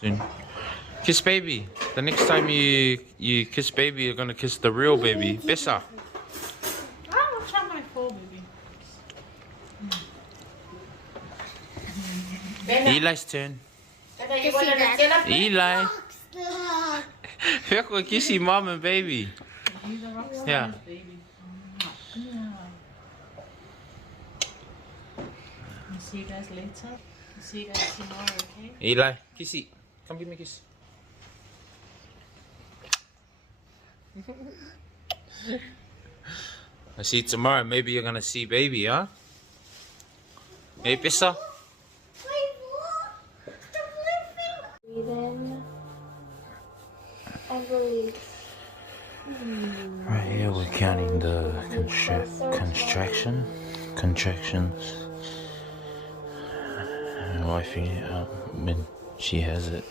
Soon. Kiss baby. The next time you kiss baby, you're gonna kiss the real baby. Bessa. I'll try my full baby. Eli's turn. Eli. Look, kissy mom and baby. He's a rock star, Yeah. baby. Yeah. I'll see you guys later. I'll see you guys tomorrow, okay? Eli, kissy. Come give me a kiss. I see you tomorrow. Maybe you're gonna see baby, huh? Hey, Bessa. Breathe in and release. Right here we're counting the contractions. My wifey, when she has it,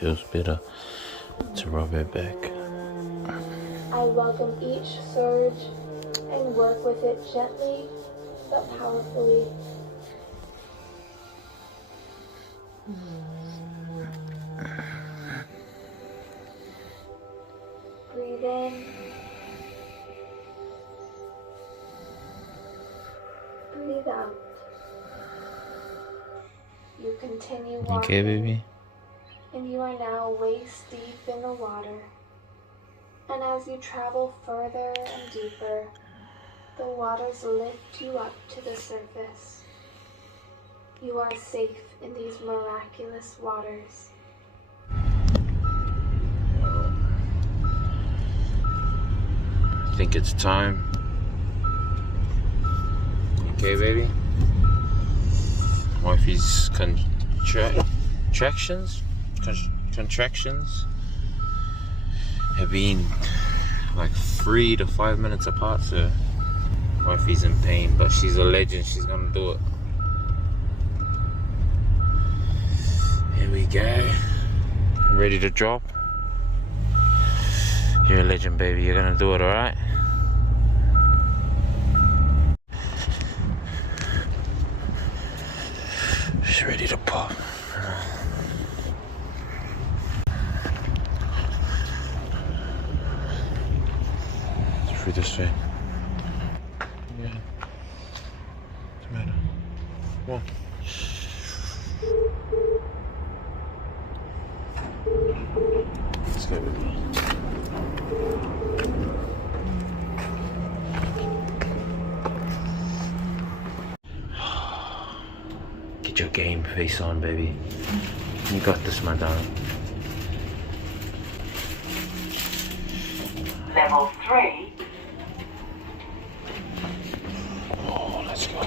feels better to rub her back. I welcome each surge and work with it gently but powerfully. Breathe in. Breathe out. You continue walking. Okay, baby? And you are now waist deep in the water. And as you travel further and deeper, the waters lift you up to the surface. You are safe in these miraculous waters. I think it's time. Okay, baby? Wifey's contractions have been like 3 to 5 minutes apart, so wifey's in pain, but she's a legend. She's gonna do it. Here we go. Ready to drop? You're a legend, baby. You're gonna do it, alright? She's ready to pop. Through this way. Yeah. What's the matter? Come on. Let's go, baby. Get your game face on, baby. You got this, my darling. Level 3. Oh, let's go. You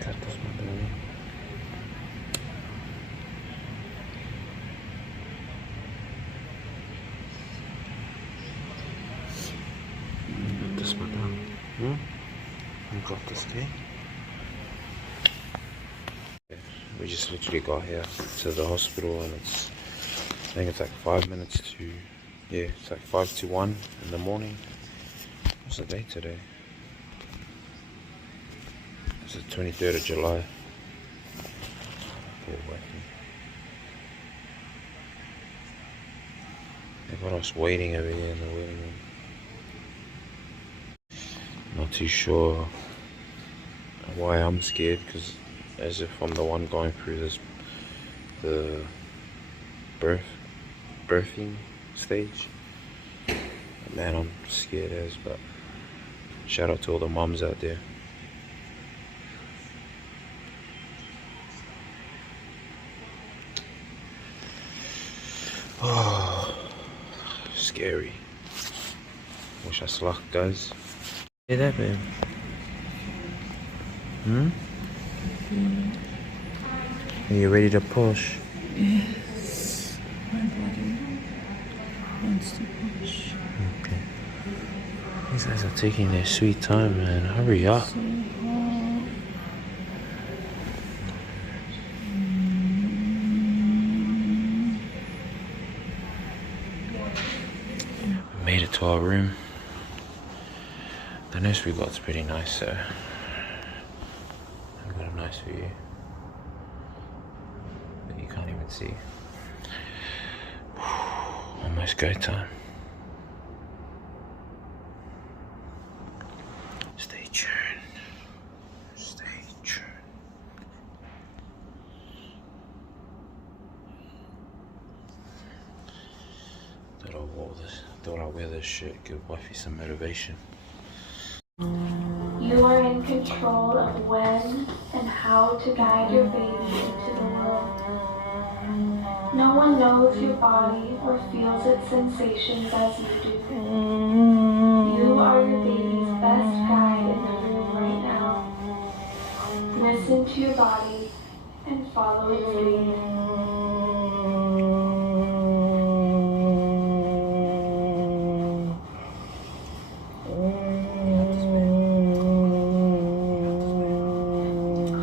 got this, my baby. You got this, my darling. You got this, okay? We just literally got here to the hospital, and I think it's like 5 minutes to, yeah, it's like 5 to 1 in the morning. What's the date today? It's the 23rd of July. Okay, waiting. They got us waiting over here in the waiting room. Not too sure why I'm scared, because as if I'm the one going through this, the birthing stage. Man, I'm scared as, but shout out to all the moms out there. Oh, scary. Wish us luck, guys. Hear that, babe? Are you ready to push? Yes. My body wants to push. Okay. These guys are taking their sweet time, man. Hurry up. So hard. We made it to our room. The nurse we got's pretty nice, so I've got a nice view. let's see. Almost go time. Stay tuned. Stay tuned. Thought I'll wear this shirt, give wifey some motivation. You are in control of when and how to guide your baby into the world. No one knows your body or feels its sensations as you do. You are your baby's best guide in the room right now. Listen to your body and follow its lead.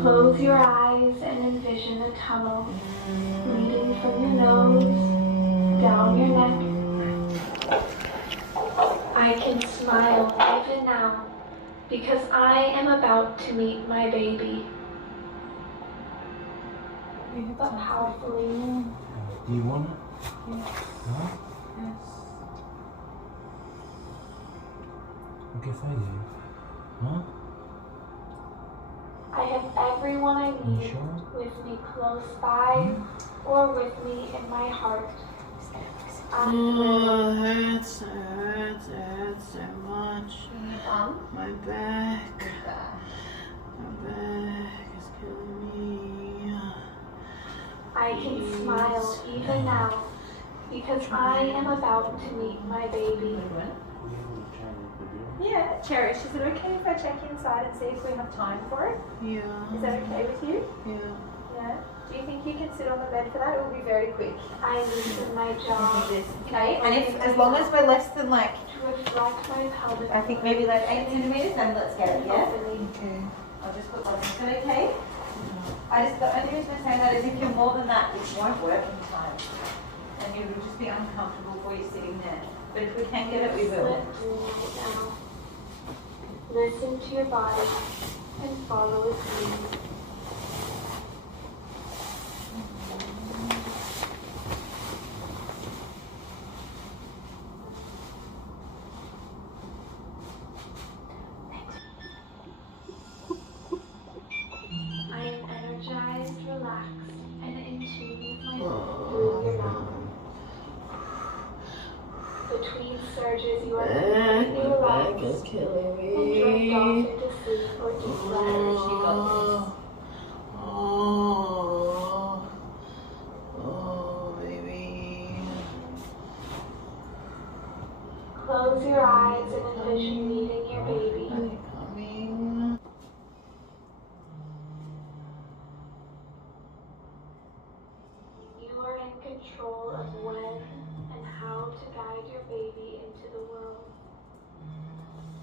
Close your eyes and envision a tunnel leading from your nose down your neck. I can smile even now because I am about to meet my baby. But powerfully. Do you want it? Yes. Huh? Yes. Okay, thank you. Huh? I have everyone I need sure? with me close by or with me in my heart. Oh, hurts so much. My back is killing me. I can smile even now because I am about to meet my baby. Yeah, Cherish, is it okay if I check inside and see if we have time for it? Yeah. Is that okay with you? Yeah. Yeah. Do you think you can sit on the bed for that? It will be very quick. I loosen my jaw Okay, and if as long as we're less than like, to reflect my pelvic. I think maybe like 8 centimeters, then let's get it, yeah? opening. Okay. I'll just put that in. Is that okay? The only reason I'm saying that is if you're more than that, it won't work in time. And it will just be uncomfortable for you sitting there. But if we can get it, we will. Right now. Listen to your body and follow its lead. I am energized, relaxed, and in tune with my breath through your mouth. Between surges, you are completely relaxed and drift off into sleep or deep rest. Oh, baby. Close your eyes and envision meeting your baby. Coming. You are in control of when and how to guide your baby into the world.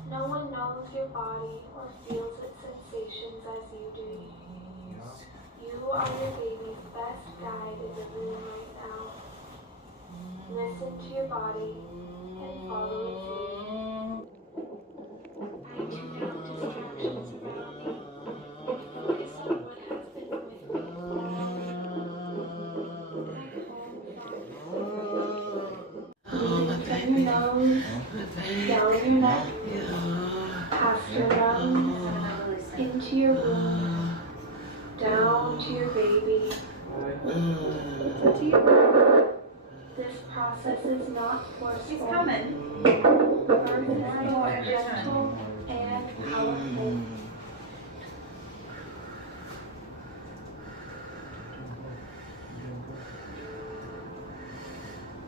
No one knows your body or feels its sensations as you do. You are your baby's best guide in the room right now. Listen to your body and follow its lead. I tune out distractions around me and focus on what has been with me. From your nose, down your neck, past your lungs, into your womb, down to your baby. This process is not forceful. It's coming. Birth is more gentle and powerful.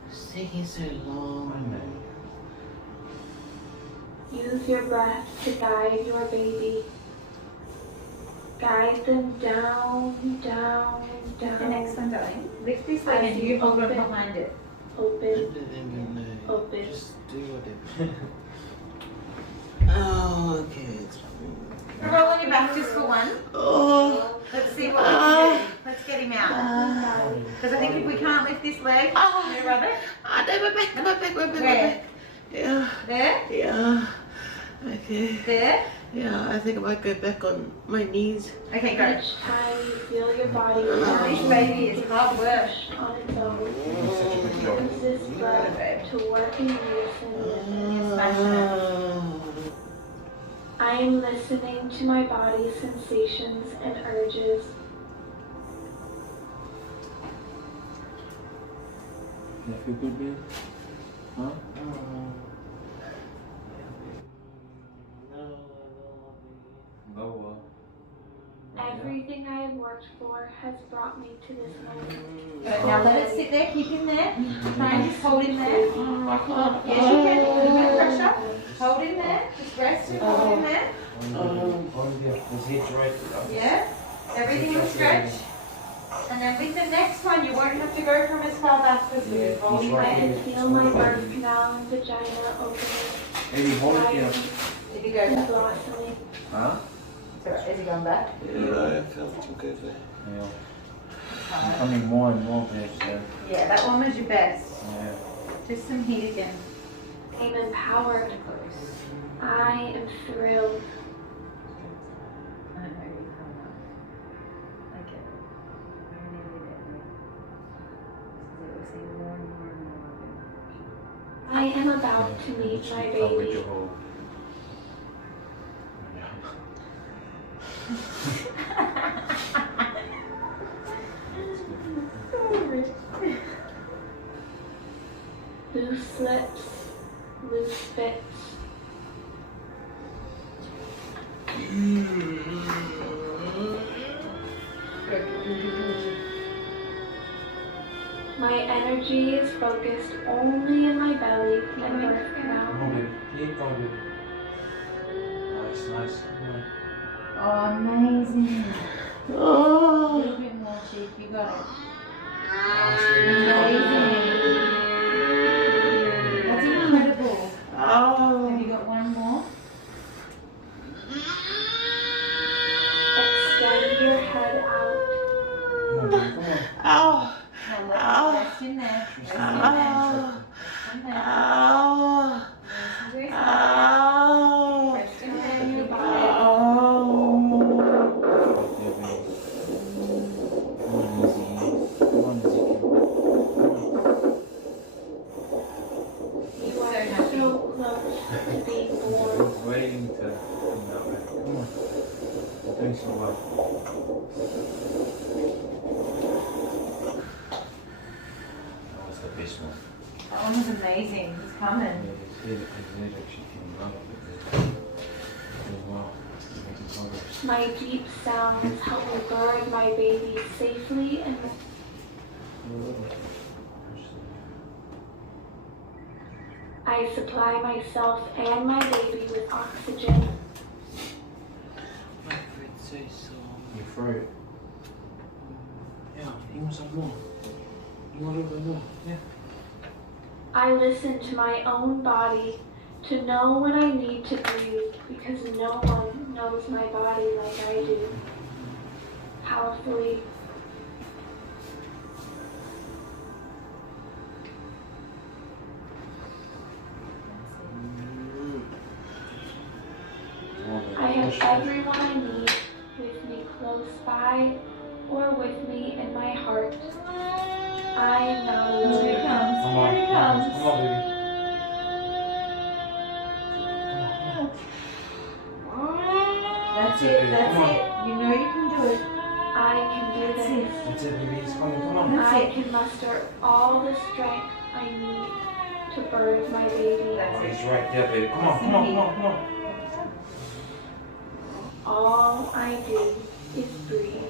It's taking so long. Use your breath to guide your baby. Guide them down, down, down. The next one, darling. Lift this leg and you hold on behind it. Open, open. Just do whatever. Oh, okay. It's Roll on your back just for one. Oh. Let's see what we can do. Let's get him out. Because I think if we can't lift this leg, you rub it. No, my back. Where? Yeah. There? Yeah. Okay. There? Yeah, I think I might get back on my knees. Okay, go. Each time you feel your body This baby is hard work. on its own, use this breath to work in unison with You're smashing it. I am listening to my body's sensations and urges. You feel good, babe? Huh? Lower. Everything I have worked for has brought me to this moment. Good. Now let it sit there. Keep him there. Try and just hold him there. Yes, you can. A little bit of pressure. Hold him there. Just rest and hold him there. His head's right. Yeah. Everything will stretch. And then with the next one, you won't have to go from as far back as we Yeah, hold he's him I right. there. can feel my birth canal and vagina opening, Maybe hold it here. Did you go and back? blossoming. Huh? Is he going back? Yeah, I felt too good. Yeah. Becoming more and more better. Yeah, that one was your best. Yeah. Just some heat again. I'm empowered. I am thrilled. I don't know you're coming up. I get it. We're nearly there. This is it. We're seeing more and more and more of it. I am about to meet my baby. Loose lips, loose fits. My energy is focused only in my belly and birth canal. Keep going, baby. Nice, nice. Oh, amazing. A little bit more, Chief. You got it. Amazing. That's incredible. Have you got one more? Extend your head out. Now rest in there. Rest in there. Rest in there. Rest in there in your body. You are so close to being born. Waiting to come that way. Come on. You're doing so well. That was the best one. That one was amazing. He's coming. Yeah, his head actually came out of it. Doing well. You're making progress. My deep sounds help me birth my baby safely and I supply myself and my baby with oxygen. My princess. Your throat. Yeah, you want some more? You want a little bit more? Yeah. I listen to my own body to know when I need to breathe because no one knows my body like I do. Powerfully. I have everyone I need with me close by or with me in my heart. I am not Here alone. he comes. Come on, Here he come on, comes. come on, baby. That's it. That's it. You know you can do it. I can do this. That's it, baby. It's coming. Come on. That's I it. can muster all the strength I need to birth my baby. That's Oh, it. he's right there, baby. Come on, come on, come on, come on. All I do is breathe.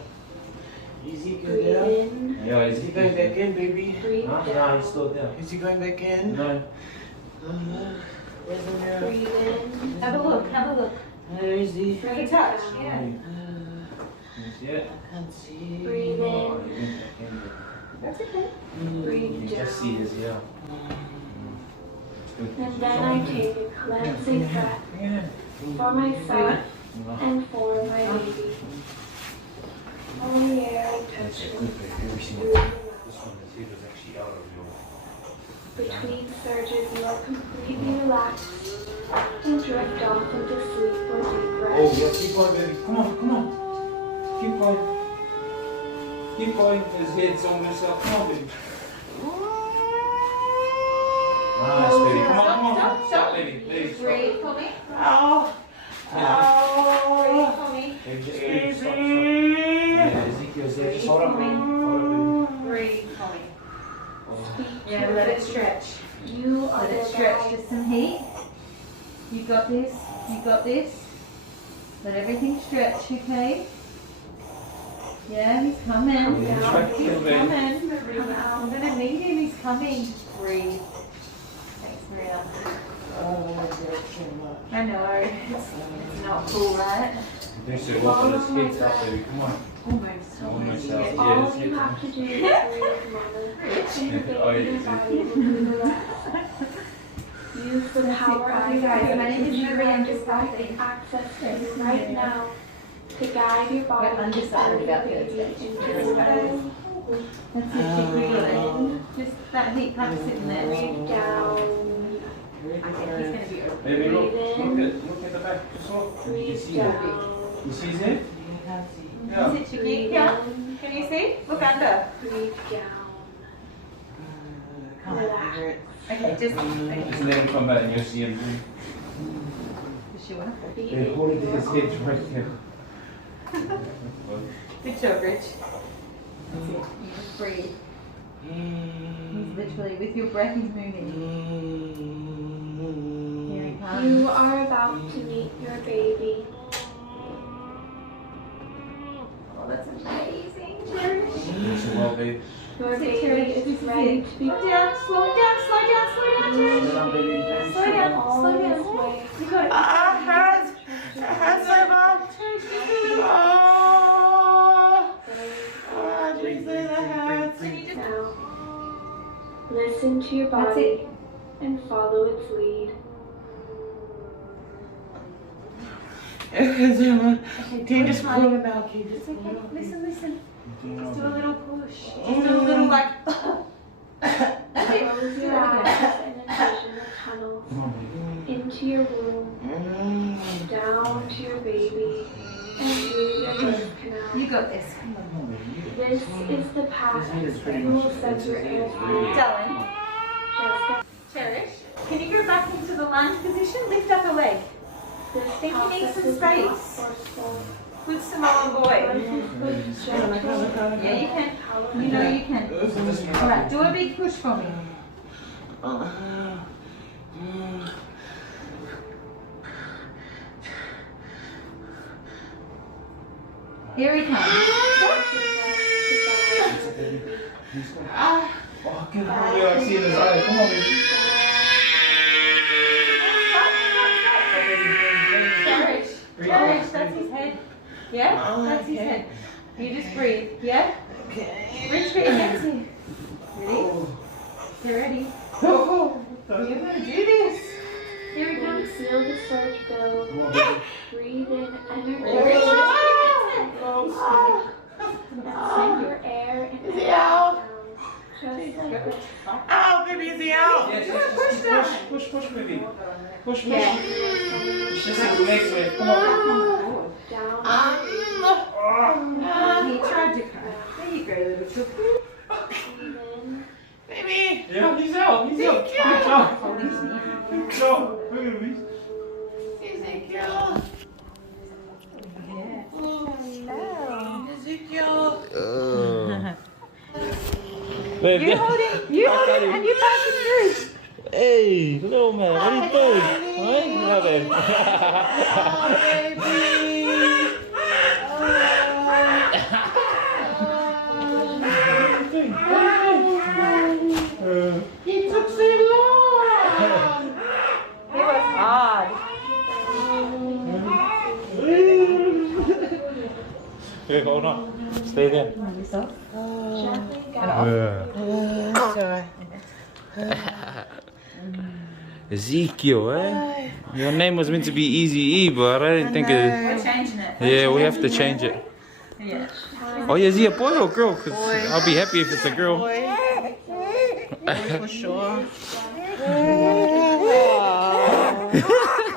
Ezekiel Breathe there? in, Yeah, Is he going back in, baby? breathe No, down. he's still there. Is he going back in? No. Where's the mirror? Breathe in, Have a look. Have a look. Where is he? Have a breathe touch. down. Yeah. Yeah. I can't see. Breathe Oh, in, you went back in there. That's okay. breathe You just see down. his, yeah. And then I take a cleansing breath Yeah. for myself No. and for my baby. Only air I That's touch a him. good baby. Every single Breathe in. This one, his head was actually out of your Between surges, you are completely relaxed and drift off into sleep or deep rest. Oh, yeah, keep going, baby. Come on, come on. Keep going. Keep going. His head's on himself. Come on, baby. Nice, baby. Come on, come on. Stop, baby. Baby, stop. Breathe for me. Oh. Breathe for me. Baby, just baby, stop, stop. Yeah, Ezekiel's there. Just hold up, baby. Hold up, Breathe for me. baby. Yeah, let it stretch. You are Let the it stretch. guide. Just some heat. You got this. You got this. Let everything stretch, okay? Yeah, he's coming. Yeah, try to He's kill, baby. coming. I'm gonna need him. He's coming. Breathe. Thanks, Maria. Oh, that's too much. I know. It's not cool, right? They said, walk with his head up, baby. Come on. Almost. Almost out. All Yeah, you that's have to it. do is breathe, Mother, and your Oh, yeah, baby and body will do the rest. Use the power of You your guys, my name is you Maria. I'm have just direct access to right now to guide your body We're undecided about the into stage. the rest. That's it. Keep breathing. Just that heat pump sitting there. Breathe down. I think he's gonna be over. Baby, look at the back. Just look. You can Breathe see it. down. You see his head? You can't see. Yeah. Is it Chicky? Yeah. Can you see? Look under. Breathe down. Come on, favorite. Okay, just. Just let him come back and you'll see him breathe. Does she want to? Yeah, hold it to his head right there. Good job, Rich. That's it. You just breathe. He's literally, with your breath, he's moving. Here he comes. You are about to meet your baby. Oh, that's amazing, Cherish. Listen well, babe. Your Sit, baby Cherish. This is is ready it. to be Slow down, slow down, slow down, slow down, Cherish. Slow down, baby. Slow down, all slow this down. way. You got it. It hurts so much. Oh, Jesus, it hurts. Can you just Now, listen to your That's body it. and follow its lead. It hurts so much. Okay, Can you just honey. pull him out? Can you It's just okay. pull him out? Listen, listen. You Just do a know, little push. Just do a little like. Close your eyes and envision a tunnel come on, baby. into your womb, down to your baby, and through your birth canal. You got this. Come on, baby. This is the path you will set your air through. Darling. Just Cherish. Can you go back into the lunge position? Lift up a leg. this think you need process some is space. not forceful. Good Samoan boy. Birth is both gentle Yeah, you can. You know you can. Alright, do a big push for me. Here he comes. Oh, get him. Yeah, I see in his eye. Come on, baby. Cherish. Cherish, that's his head. Yeah? Oh, That's his okay. head. You just breathe. Yeah? Okay. Rich, get your hands here. Ready? You ready? Oh, You're gonna do this. Here he When you comes. feel the surge build, Come on, baby. breathe in Rich, energy just and send your air into Is he the out? ground. Just like this. oh, baby, is he out? Yes, Do a yes, push yes. Push, baby. Push. Yeah. It's just his legs, babe. Come on. Down. He tried to cry. There you go, little children. Breathe in. Baby. Yeah, he's out. He's out. Good job. Good job. Look at him. Ezekiel. Ezekiel. Babe, You hold him, and you pass him through. Hey, little man, what are you doing? What? No, babe. Oh, baby. He took so long. It was hard. Okay, hold on. Stay there. Gently guide. Sorry. Ezekiel, eh? Your name was meant to be Ezy E, but I didn't think it. We're changing it. Yeah, we have to change it. Yeah. Oh, yeah, is he a boy or girl? 'Cause I'll be happy if it's a girl. Boy. For sure.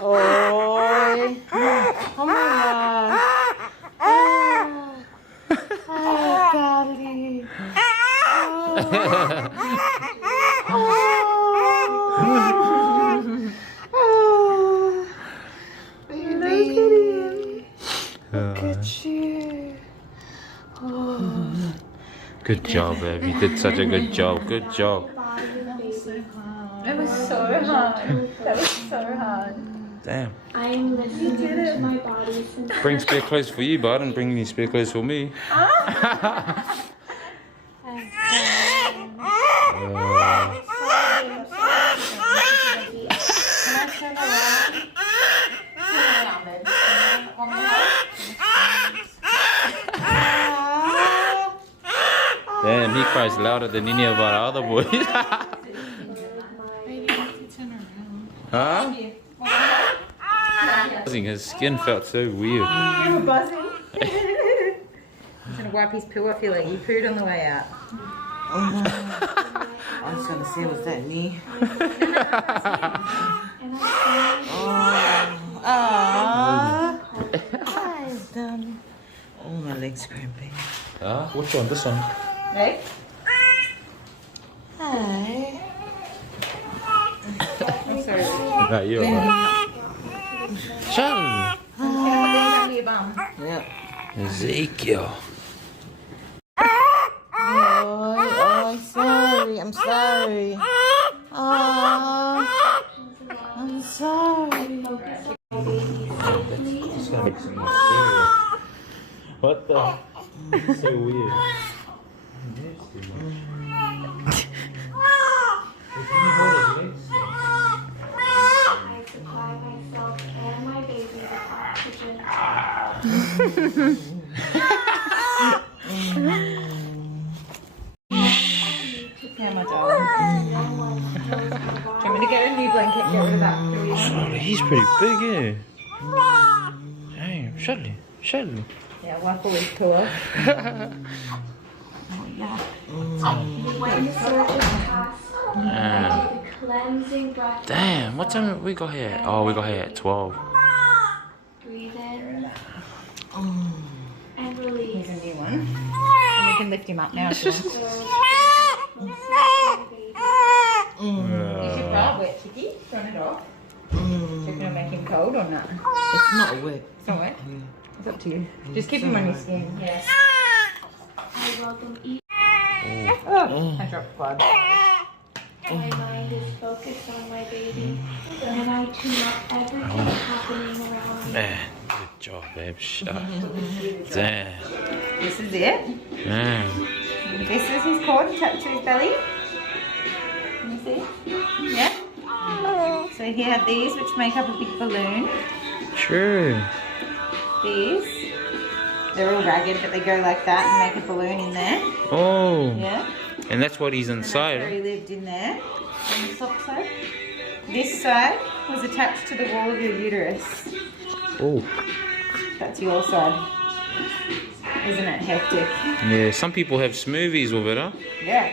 Oi. Oh my god. Oh, golly. Oh, baby. Look at you. Oh. Good job, babe. You did such a good job. Good job. That was so hard. That was so hard. Damn. I am listening to my body since Bring spare clothes for you, but I didn't bring any spare clothes for me. Damn, he cries louder than any of our other boys. Huh? His skin felt so weird. You were buzzing. He's gonna wipe his poo. I feel like you pooed on the way out. I was gonna say, was that me? Eyes done. Oh, my legs cramping. Ah, which one? This one? Right? Hi. I'm sorry. No, you Charlie. Under your bum. Yeah. Ezekiel. Oh, sorry. I'm sorry. Oh, I'm sorry. What the? It's so weird. I supply myself and my baby with oxygen. Yeah, my darling. Do you want me to get a new blanket? Get rid of that. Charlie, he's pretty big, eh? Damn, Charlie, Charlie. Yeah, wipe all his poo off. When the surface passed, I did a cleansing breath. Damn, what time we got here? Oh, we got here at 12. Breathe in and release. Here's a new one. And you can lift him up now if you want. Is your bra wet, Chicky? Turn it off. Is it going to make him cold or not? It's not wet. It's not wet? It's up to you. Just keep him on your skin. Yes. I welcome each. Oh, I dropped blood. My mind is focused on my baby, and I tune out everything happening around me. Man, good job, babe. Shut up. Damn. This is it. Damn. This is his cord attached to his belly. Can you see? Yeah? So he had these which make up a big balloon. True. These. They're all ragged, but they go like that and make a balloon in there. Oh. Yeah? And that's what he's And that's where inside. he lived in there. On the top side. This side was attached to the wall of your uterus. Oh. That's your side. Isn't it hectic? Yeah, some people have smoothies with it, huh? Yeah.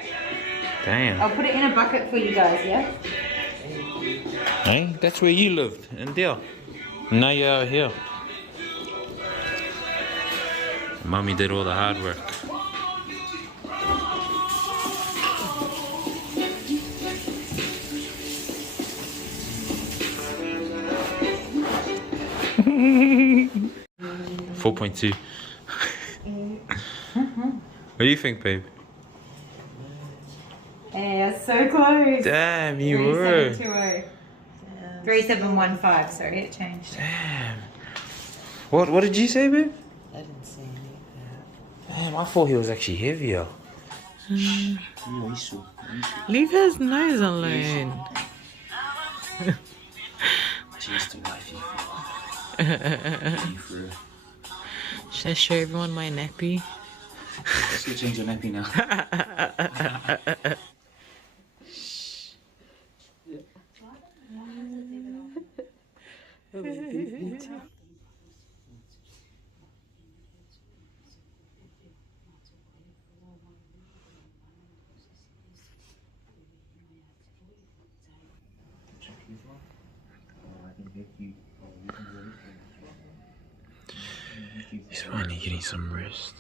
Damn. I'll put it in a bucket for you guys, yeah? Hey, that's where you lived, in there. Now you're out here. Mommy did all the hard work. Four 4.2. What do you think, babe? Yeah, so close. Damn, you were. 3720. 3715, sorry, it changed. Damn. What did you say, babe? I didn't say anything. Damn, I thought he was actually heavier. Leave his nose alone. Should I show everyone my nappy? Let's go change your nappy now. He's finally getting some rest.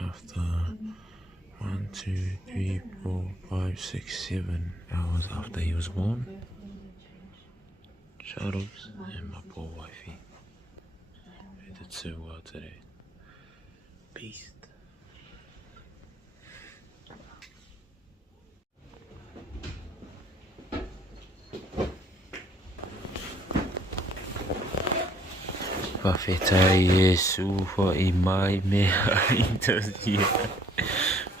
After 1, 2, 3, 4, 5, 6, 7 hours after he was born. Shoutouts and my poor wifey, who did so well today. Peace. Whawhetai Jesu I mai me haintas ia.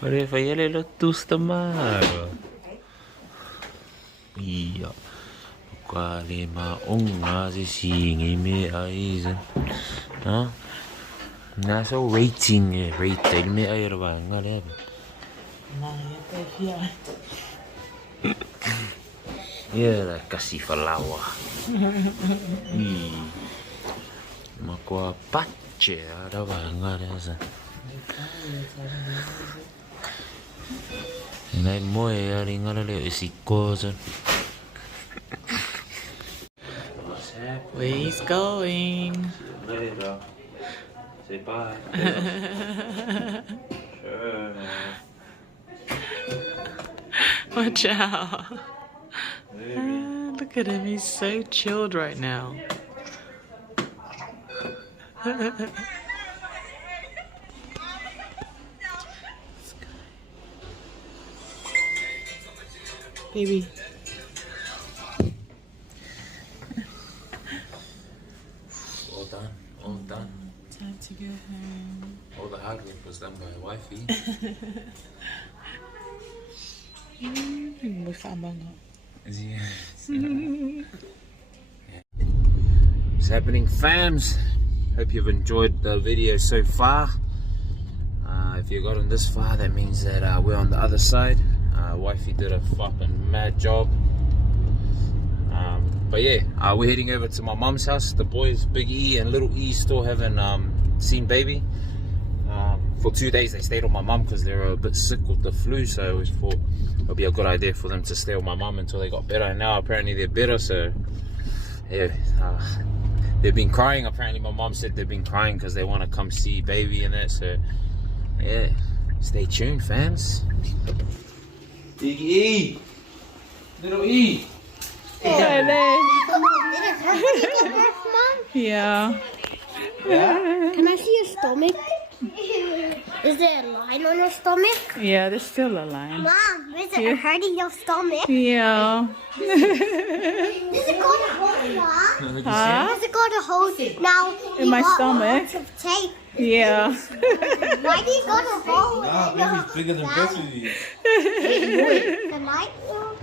Whare whaiele lo tusta maro. Ia. Kwa le ma onga se singi me aizen. Ha? Na so rating rate me ai rawa ngale. Yeah, la kasi falawa. Ma qua pace rawa ngale sa. Nai moe ari ngale le Ezekiel. Where he's going. Later. Say bye. Sure. Watch out. Look at him, he's so chilled right now. Baby. All done. All done. Time to go home. All the hard work was done by wifey. Is he? What's happening, fams? Hope you've enjoyed the video so far. If you gotten this far, that means that we're on the other side. Wifey did a fucking mad job. But yeah, we're heading over to my mum's house. The boys, Big E and Little E, still haven't seen baby. For 2 days they stayed with my mum because they were a bit sick with the flu, so we thought it would be a good idea for them to stay with my mum until they got better. And now apparently they're better, so yeah, they've been crying. Apparently my mum said they've been crying because they want to come see baby and that, so yeah, stay tuned, fans. Big E, Little E. Yeah. Can I see your stomach? Is there a line on your stomach? Yeah, there's still a line. Mom, is it hurting your stomach? Yeah. Is it got a hole, Mom? Huh? Has it got a hole now? In my stomach? Lots of tape. Yeah. Why do you got a hole? Baby's bigger than breastfeeding. Can I?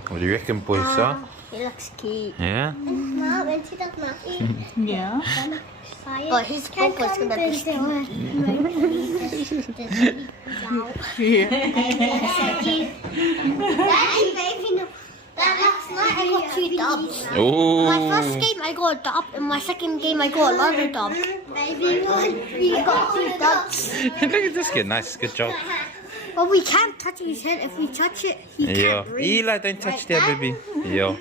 What do you reckon, boys, sir? He looks cute. Yeah? Mom, and she does nothing. Yeah. But his poop was gonna be still. Daddy, baby, last night I got 2 dubs. Oh. My first game I got a dub, and my second game I got another dub. I got 2 dubs. Look at this kid, nice, good job. But we can't touch his head. If we touch it, he Yeah. can't breathe. Eli, don't touch that, baby. Yeah.